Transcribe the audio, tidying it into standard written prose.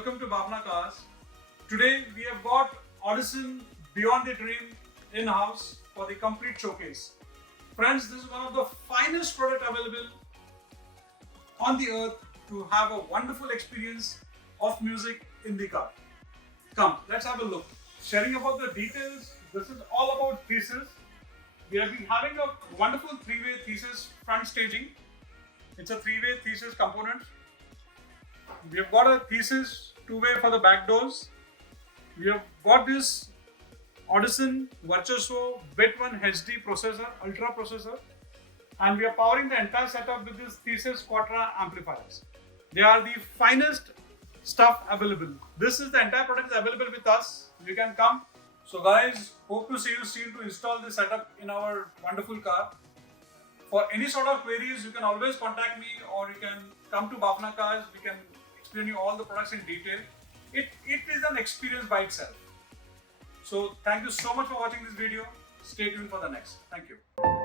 welcome to Bafna Cars. Today we have got Audison Beyond the Dream in-house for the complete showcase. Friends, this is one of the finest product available on the earth to have a wonderful experience of music in the car. Come, let's have a look. Sharing about the details, this is all about thesis. We have been having a wonderful three-way thesis front staging. It's a three-way thesis component. We have got a thesis two-way for the back doors. We have got this Audison Virtuoso Bit1 HD processor, ultra processor, and we are powering the entire setup with this Thesis Quattro amplifiers. They are the finest stuff available. This is the entire product is available with us. You can come. So guys, hope to see you soon to install this setup in our wonderful car. For any sort of queries, you can always contact me or you can come to Bafna Cars. We can explain you all the products in detail. It is an experience by itself. So thank you so much for watching this video. Stay tuned for the next. Thank you.